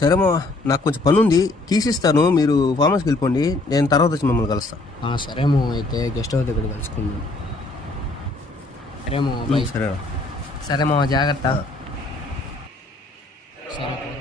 సరే మామ, నాకు కొంచెం పని ఉంది, తీసిస్తాను. మీరు ఫామ్ హౌస్కి వెళ్ళిపోండి, నేను తర్వాత వచ్చి మిమ్మల్ని కలుస్తాను. సరే మామ, అయితే గెస్ట్ హౌస్ దగ్గర కలుసుకుందాం. సరే మామ, బాయ్. సరేనా? సరే మామ, జాగ్రత్త. సరే.